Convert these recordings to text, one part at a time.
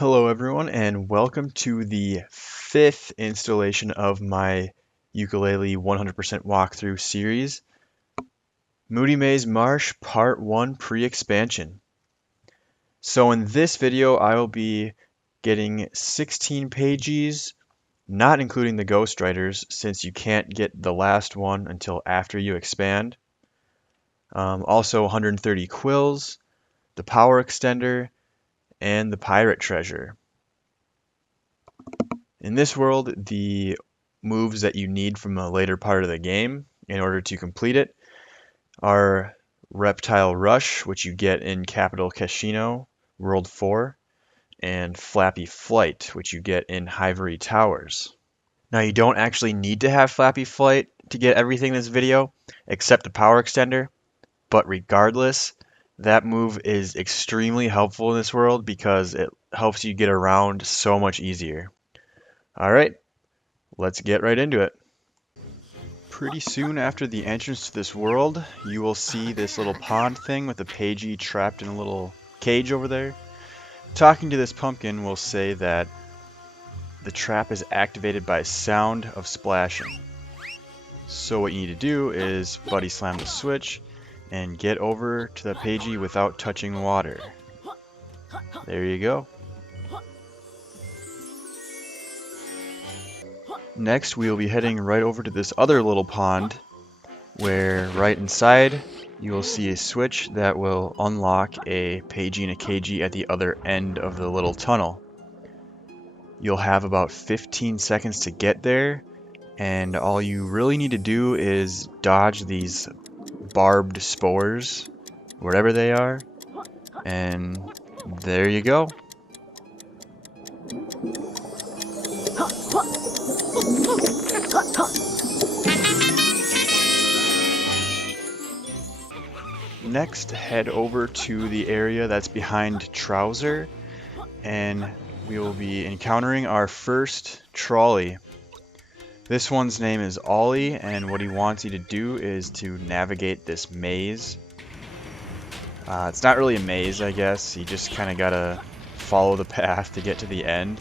Hello everyone and welcome to the fifth installation of my Yooka-Laylee 100% walkthrough series, Moodymaze Marsh Part 1 Pre-Expansion. So in this video I will be getting 16 pagies, not including the Ghost Riders since you can't get the last one until after you expand. Also 130 Quills, the Power Extender, and the Pirate Treasure. In this world, the moves that you need from a later part of the game in order to complete it are Reptile Rush, which you get in Capital Casino, World 4, and Flappy Flight, which you get in Hivory Towers. Now, you don't actually need to have Flappy Flight to get everything in this video, except the Power Extender, but regardless, that move is extremely helpful in this world because it helps you get around so much easier. Alright, let's get right into it. Pretty soon after the entrance to this world, you will see this little pond thing with a Pagie trapped in a little cage over there. Talking to this pumpkin will say that the trap is activated by sound of splashing. So what you need to do is buddy slam the switch and get over to the Pagie without touching water. There you go. Next, we will be heading right over to this other little pond, where right inside you will see a switch that will unlock a Pagie and a Cagey at the other end of the little tunnel. You'll have about 15 seconds to get there, and all you really need to do is dodge these barbed spores, wherever they are, and there you go. Next, head over to the area that's behind Trouser, and we will be encountering our first trolley. This one's name is Ollie, and what he wants you to do is to navigate this maze. It's not really a maze, I guess. You just kind of gotta follow the path to get to the end.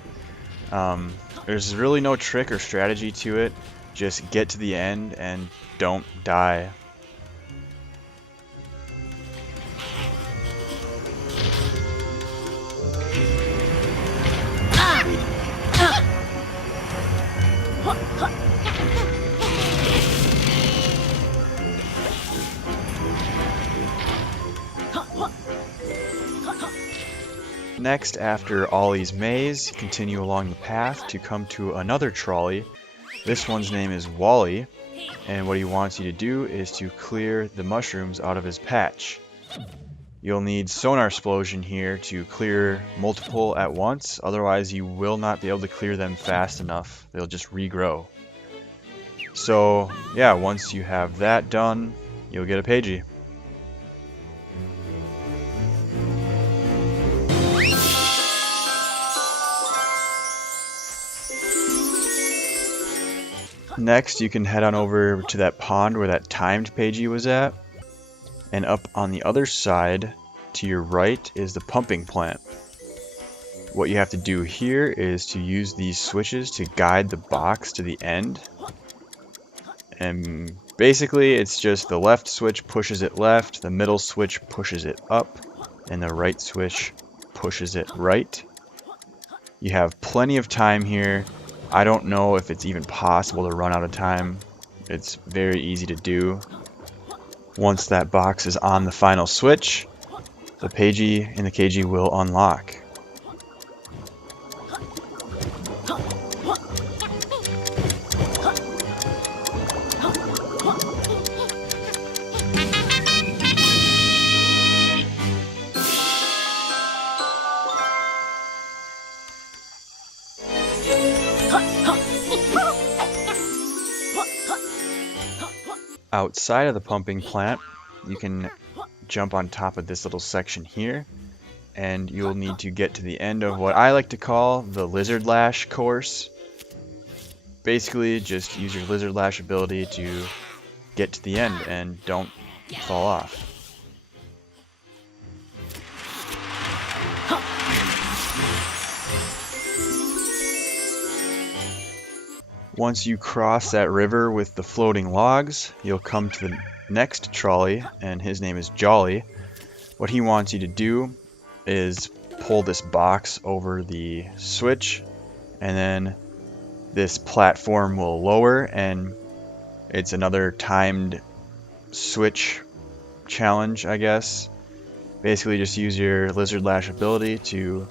There's really no trick or strategy to it. Just get to the end and don't die. Next, after Ollie's maze, continue along the path to come to another trolley. This one's name is Wally, and what he wants you to do is to clear the mushrooms out of his patch. You'll need Sonar Explosion here to clear multiple at once, otherwise you will not be able to clear them fast enough. They'll just regrow. So yeah, once you have that done, you'll get a Pagie. Next, you can head on over to that pond where that timed Pagie was at, and up on the other side to your right is the pumping plant. What you have to do here is to use these switches to guide the box to the end, and basically it's just the left switch pushes it left, the middle switch pushes it up, and the right switch pushes it right. You have plenty of time here. I don't know if it's even possible to run out of time. It's very easy to do. Once that box is on the final switch, the Pagie and the Cagey will unlock. Outside of the pumping plant, you can jump on top of this little section here, and you'll need to get to the end of what I like to call the Lizard Lash course. Basically, just use your Lizard Lash ability to get to the end and don't fall off. Once you cross that river with the floating logs, you'll come to the next trolley, and his name is Jolly. What he wants you to do is pull this box over the switch, and then this platform will lower, and it's another timed switch challenge, I guess. Basically just use your Lizard Lash ability to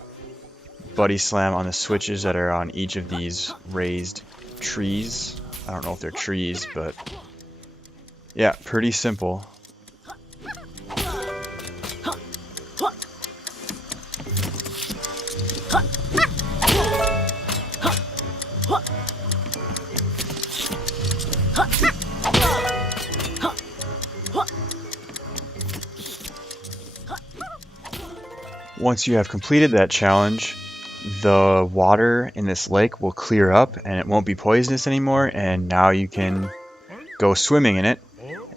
buddy slam on the switches that are on each of these raised trees. I don't know if they're trees, but yeah, pretty simple. Once you have completed that challenge, the water in this lake will clear up and it won't be poisonous anymore, and now you can go swimming in it,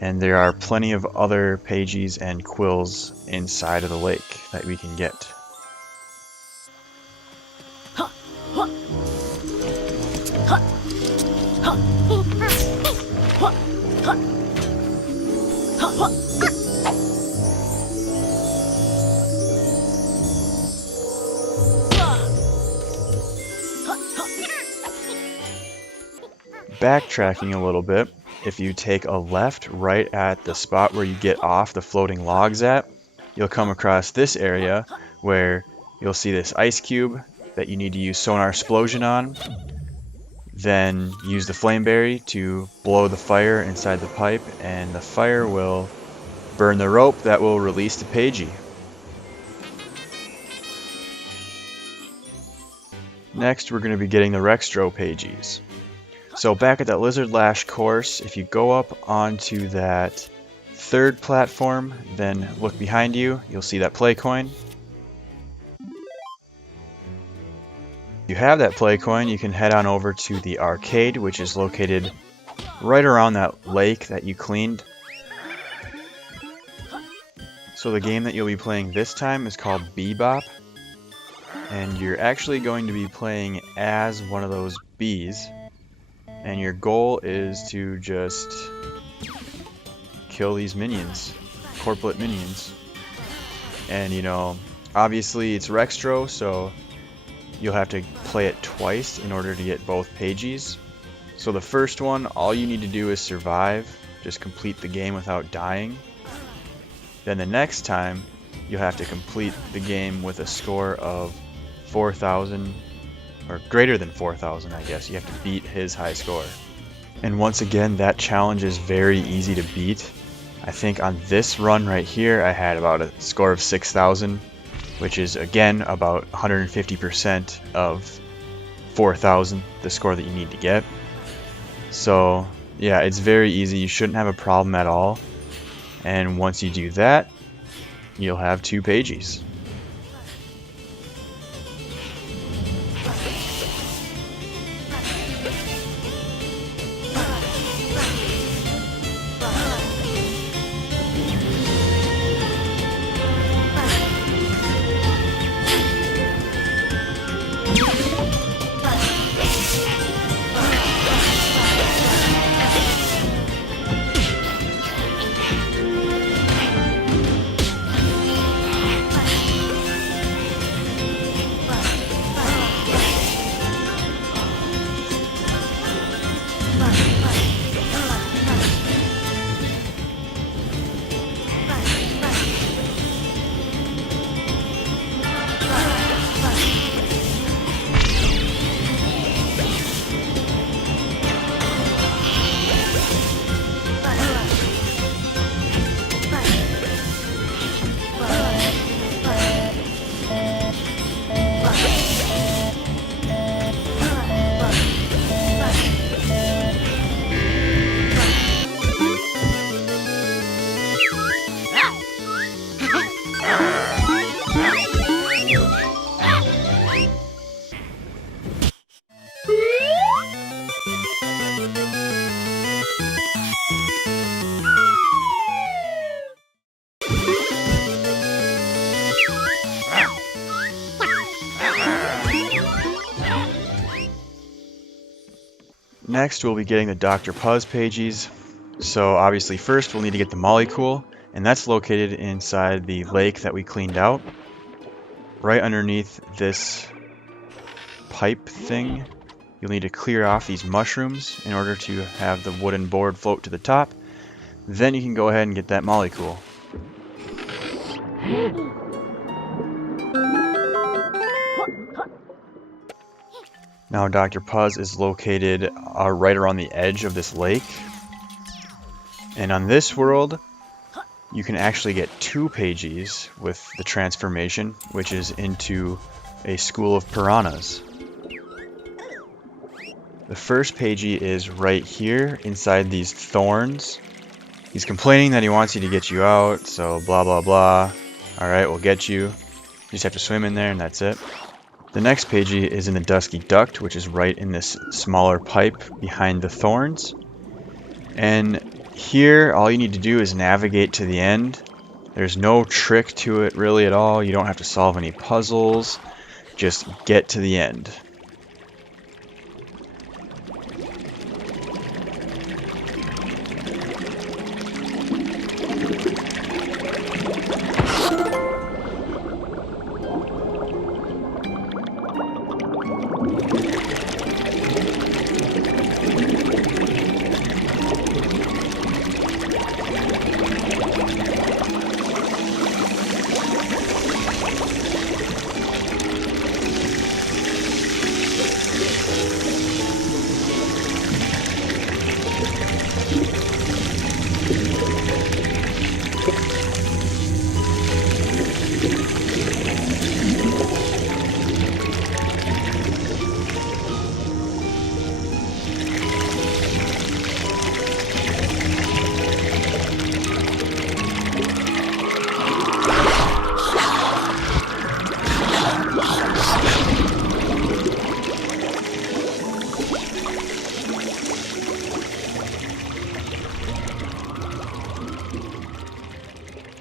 and there are plenty of other pagies and quills inside of the lake that we can get. Backtracking a little bit, if you take a left right at the spot where you get off the floating logs at, you'll come across this area where you'll see this ice cube that you need to use sonar explosion on. Then use the flameberry to blow the fire inside the pipe, and the fire will burn the rope that will release the Pagie. Next, we're going to be getting the Rextro pagies. So back at that Lizard Lash course, if you go up onto that third platform, then look behind you, you'll see that play coin. If you have that play coin, you can head on over to the arcade, which is located right around that lake that you cleaned. So the game that you'll be playing this time is called Bebop, and you're actually going to be playing as one of those bees. And your goal is to just kill these minions, corporate minions. And you know, obviously it's Rextro, so you'll have to play it twice in order to get both pagies. So the first one, all you need to do is survive, just complete the game without dying. Then the next time, you'll have to complete the game with a score of 4,000 or greater than 4,000, I guess. You have to beat his high score. And once again, that challenge is very easy to beat. I think on this run right here, I had about a score of 6,000, which is again about 150% of 4,000, the score that you need to get. So yeah, it's very easy. You shouldn't have a problem at all. And once you do that, you'll have 2 pagies. Next, we'll be getting the Dr. Puzz pages. So obviously first we'll need to get the Mollycool, and that's located inside the lake that we cleaned out. Right underneath this pipe thing, you'll need to clear off these mushrooms in order to have the wooden board float to the top. Then you can go ahead and get that Mollycool. Now Dr. Puzz is located right around the edge of this lake. And on this world, you can actually get 2 pagies with the transformation, which is into a school of piranhas. The first pagie is right here inside these thorns. He's complaining that he wants you to get you out, so blah blah blah. Alright, we'll get you. You just have to swim in there and that's it. The next pagie is in the Dusky Duct, which is right in this smaller pipe behind the thorns. And here, all you need to do is navigate to the end. There's no trick to it really at all. You don't have to solve any puzzles. Just get to the end.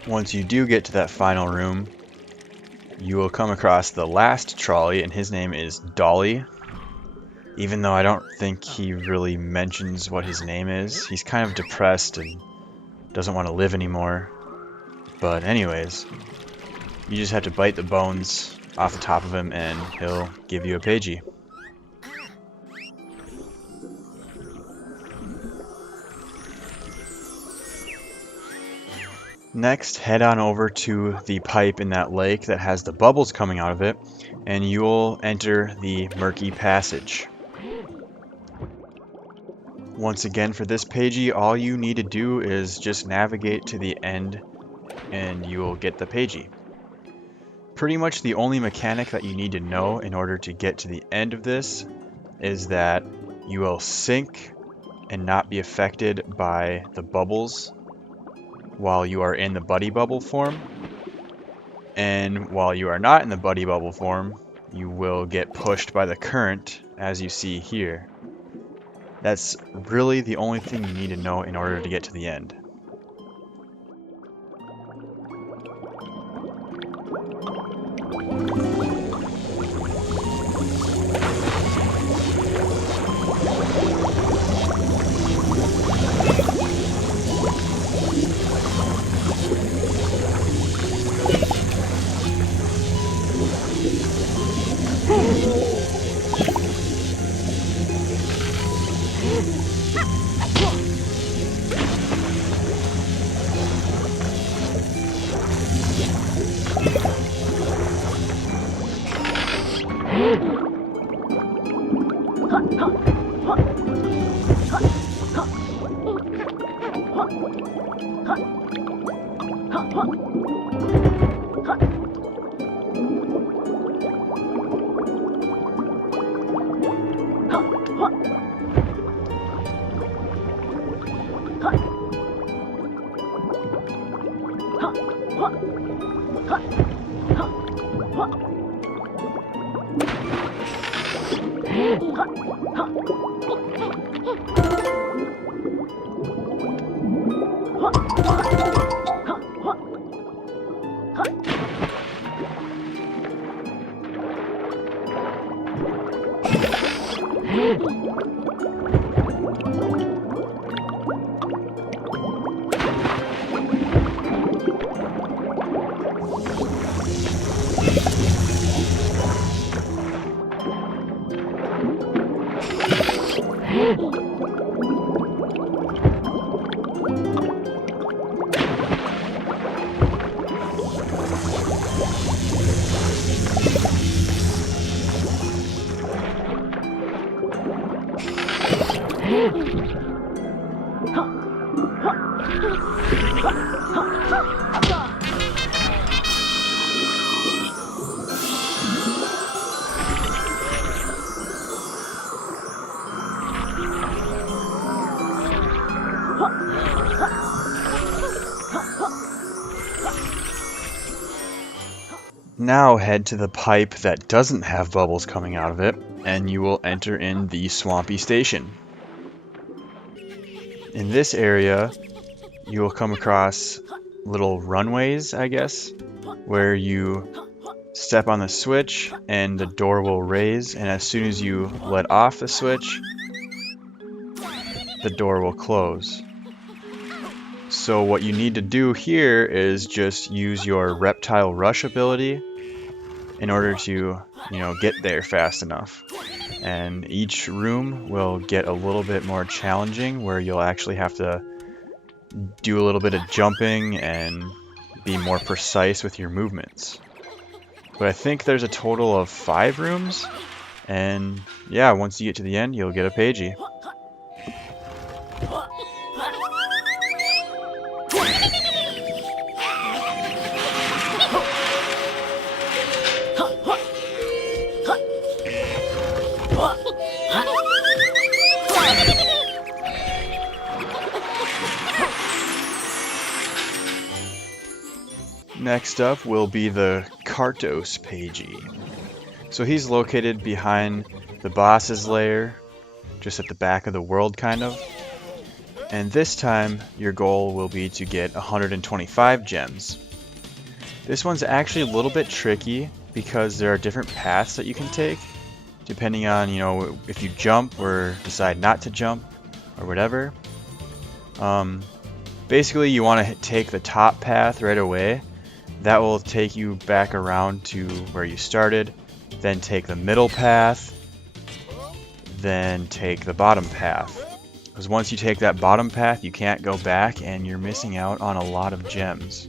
Once you do get to that final room, you will come across the last trolley, and his name is Dolly. Even though I don't think he really mentions what his name is. He's kind of depressed and doesn't want to live anymore. But anyways, you just have to bite the bones off the top of him and he'll give you a pagie. Next, head on over to the pipe in that lake that has the bubbles coming out of it, and you'll enter the Murky passage. Once again, for this pagie, all you need to do is just navigate to the end, and you will get the pagie. Pretty much the only mechanic that you need to know in order to get to the end of this is that you will sink and not be affected by the bubbles while you are in the buddy bubble form, and while you are not in the buddy bubble form, you will get pushed by the current, as you see here. That's really the only thing you need to know in order to get to the end. Now head to the pipe that doesn't have bubbles coming out of it, and you will enter in the Swampy station. In this area, you will come across little runways, I guess, where you step on the switch and the door will raise, and as soon as you let off the switch, the door will close. So what you need to do here is just use your Reptile Rush ability in order to, get there fast enough. And each room will get a little bit more challenging, where you'll actually have to do a little bit of jumping and be more precise with your movements. But I think there's a total of 5 rooms, and yeah, once you get to the end, you'll get a Pagie. Next up will be the Kartos Pagie. So he's located behind the boss's lair, just at the back of the world kind of. And this time your goal will be to get 125 gems. This one's actually a little bit tricky because there are different paths that you can take depending on, if you jump or decide not to jump or whatever. Basically you want to take the top path right away. That will take you back around to where you started, then take the middle path, then take the bottom path. Because once you take that bottom path, you can't go back and you're missing out on a lot of gems.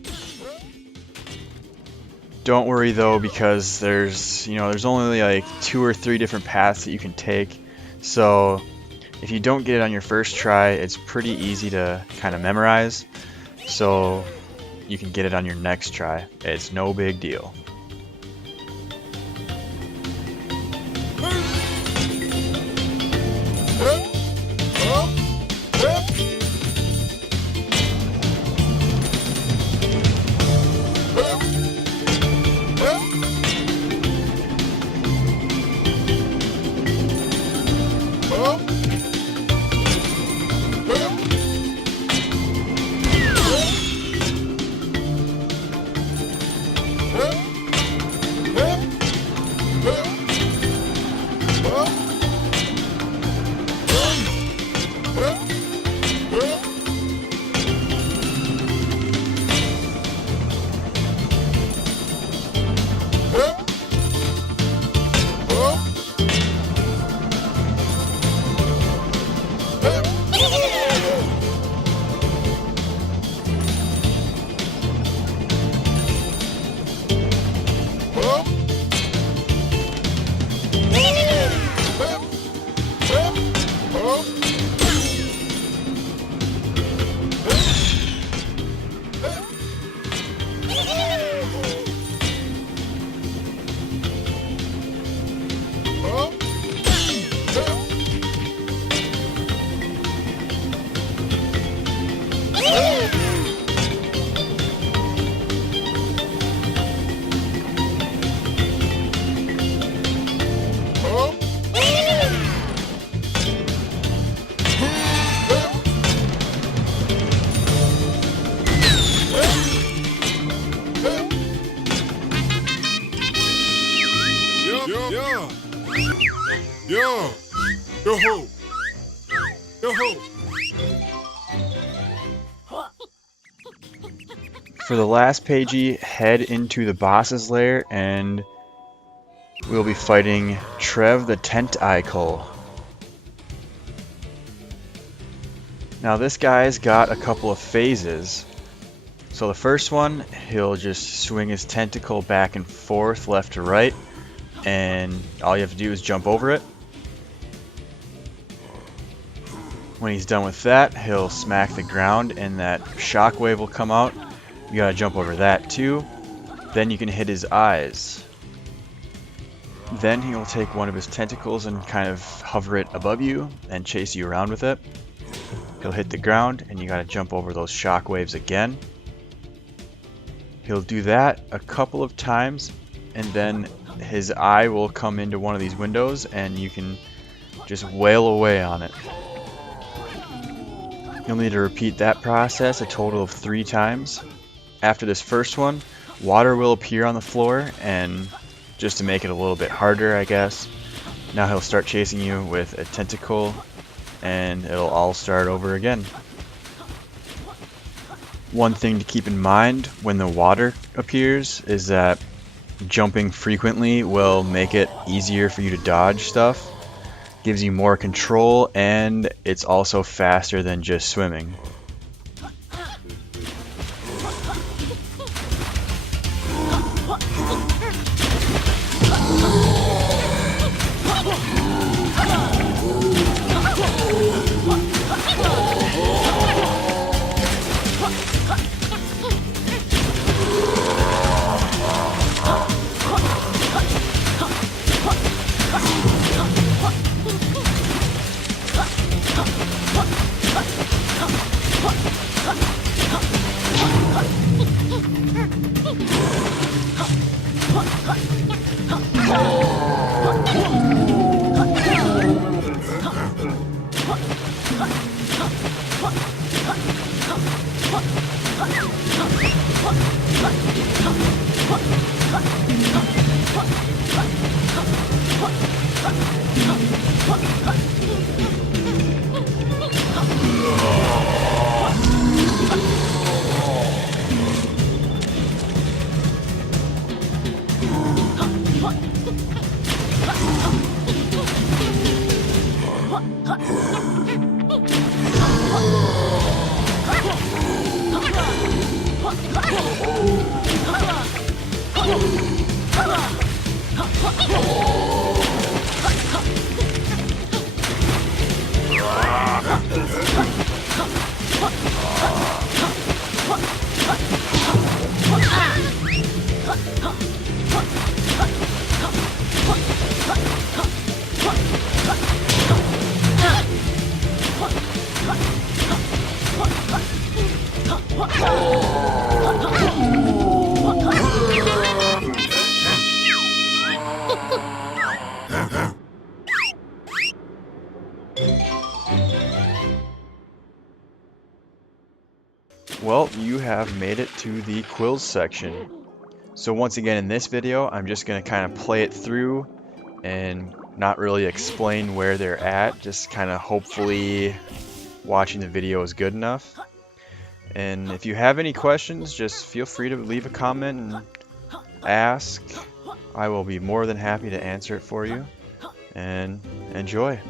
Don't worry though, because there's only like 2 or 3 different paths that you can take. So if you don't get it on your first try, it's pretty easy to kind of memorize. So you can get it on your next try. It's no big deal. Yo-ho! Yo-ho! For the last Pagie, head into the boss's lair and we'll be fighting Trev the Tenteyecle. Now this guy's got a couple of phases. So the first one, he'll just swing his tentacle back and forth, left to right, and all you have to do is jump over it. When he's done with that, he'll smack the ground and that shockwave will come out. You gotta jump over that too. Then you can hit his eyes. Then he'll take one of his tentacles and kind of hover it above you and chase you around with it. He'll hit the ground and you gotta jump over those shockwaves again. He'll do that a couple of times and then his eye will come into one of these windows and you can just wail away on it. You'll need to repeat that process a total of 3 times. After this first one, water will appear on the floor, and just to make it a little bit harder, I guess, now he'll start chasing you with a tentacle, and it'll all start over again. One thing to keep in mind when the water appears is that jumping frequently will make it easier for you to dodge stuff, gives you more control, and it's also faster than just swimming. Well, you have made it to the Quills section. So once again in this video, I'm just going to kind of play it through and not really explain where they're at, just kind of hopefully watching the video is good enough. And if you have any questions, just feel free to leave a comment and ask. I will be more than happy to answer it for you. And enjoy.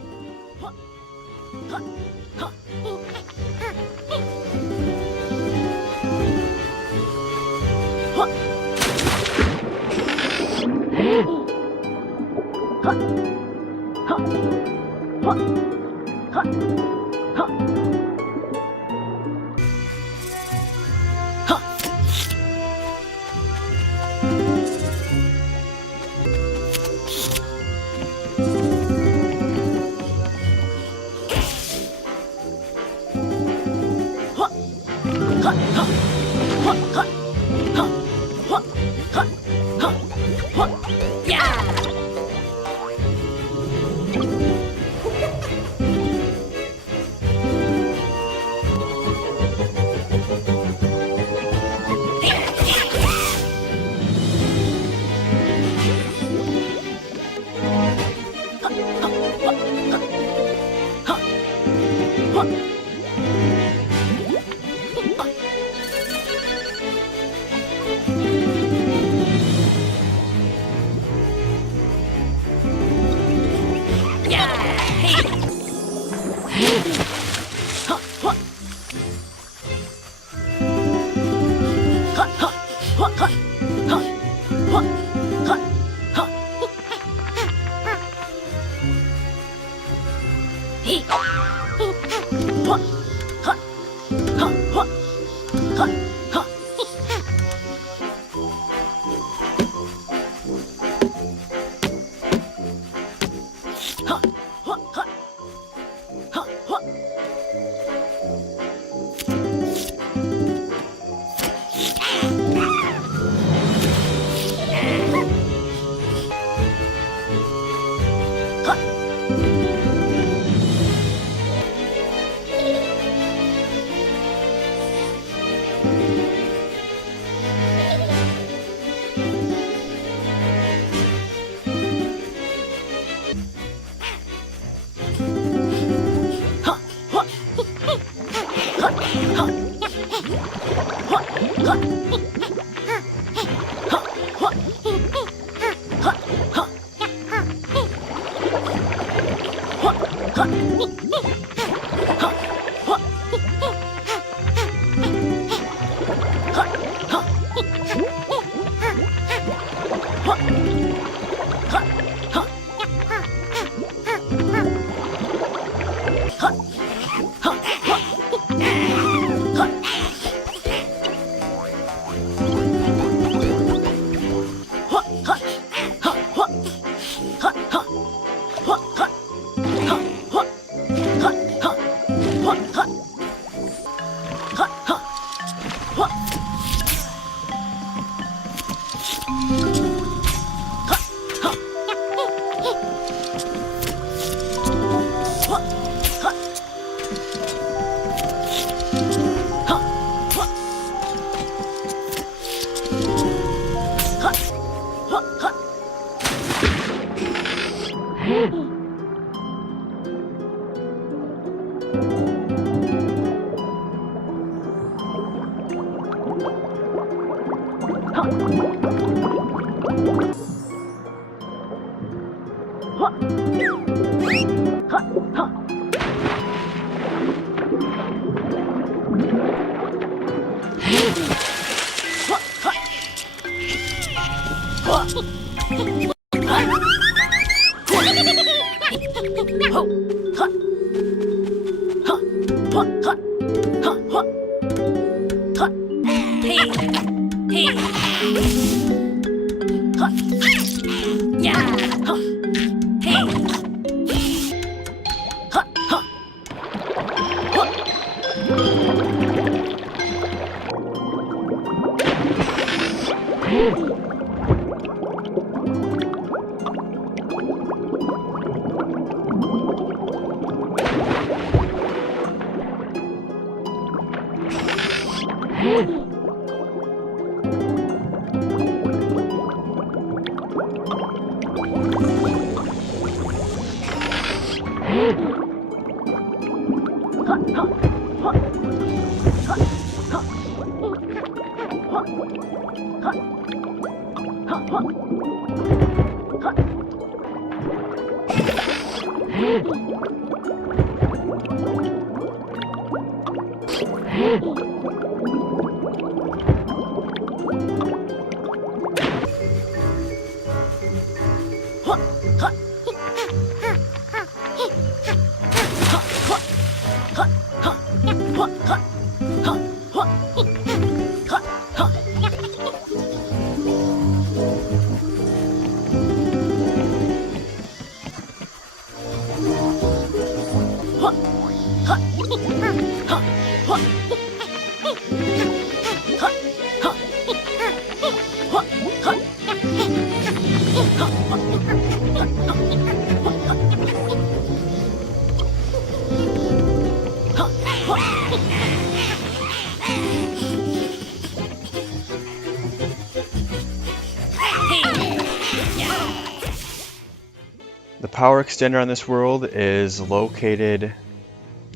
The power extender on this world is located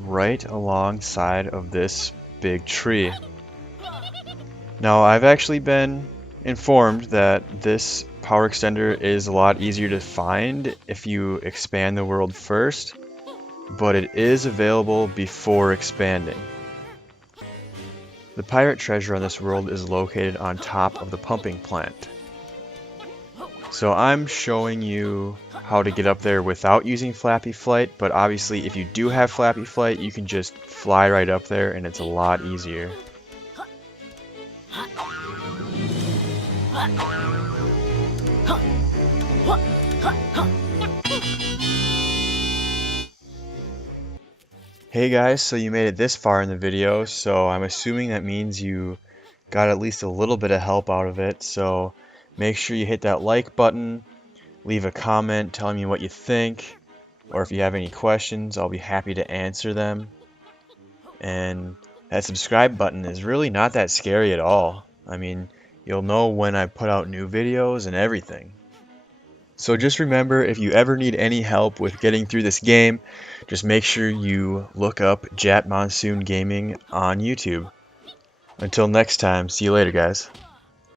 right alongside of this big tree. Now, I've actually been informed that this power extender is a lot easier to find if you expand the world first, but it is available before expanding. The pirate treasure on this world is located on top of the pumping plant. So I'm showing you how to get up there without using Flappy Flight, but obviously if you do have Flappy Flight, you can just fly right up there and it's a lot easier. Hey guys, so you made it this far in the video, so I'm assuming that means you got at least a little bit of help out of it, so make sure you hit that like button, leave a comment telling me what you think, or if you have any questions, I'll be happy to answer them. And that subscribe button is really not that scary at all. I mean, you'll know when I put out new videos and everything. So just remember, if you ever need any help with getting through this game, just make sure you look up Jattmonsoon Gaming on YouTube. Until next time, see you later guys.